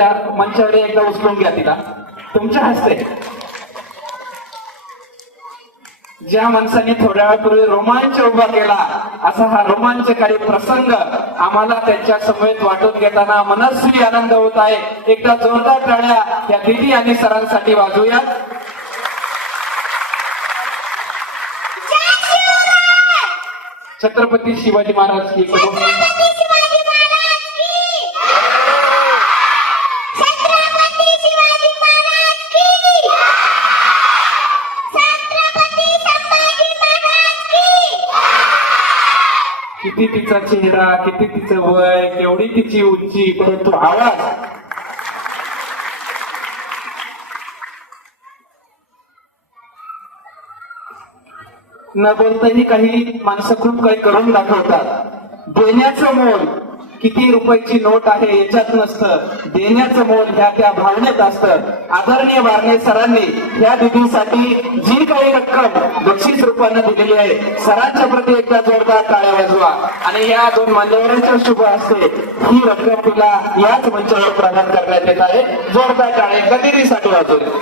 या मंचावर एकदा उचलून घ्या तिला तुमच्या हस्ते. ज्या माणसाने थोड्या वेळापूर्वी रोमांच उभा केला असा हा रोमांचकारी प्रसंग आम्हाला त्यांच्या समवेत वाटून घेताना मनस्वी आनंद होत आहे. एकदा जोरदार टाळ्या या दीदी आणि सरांसाठी वाजवूया. छत्रपती शिवाजी महाराज की किती तिचा चेहरा, किती तिचं वय, केवढी तिची उंची, परंतु आवाज न बोलताही काही माणसं खूप काही करून दाखवतात. देण्याचं मोल किती रुपयाची नोट आहे याच्यात नसतं, देण्याचं मोल ह्या त्या भावनेत असतं. आदरणीय बारणे सरांनी ह्या दिदीसाठी जी काही रक्कम बक्षीस रूपाने दिलेली आहे सरांच्या प्रती एकदा जोरदार टाळ्या वाजवा आणि या दोन मान्यवरांच्या शुभ हस्ते ही रक्कम तुला याच मंचावर प्रदान करण्यात येत आहे. जोरदार टाळ्या एकदा दिदीसाठी वाजवूया.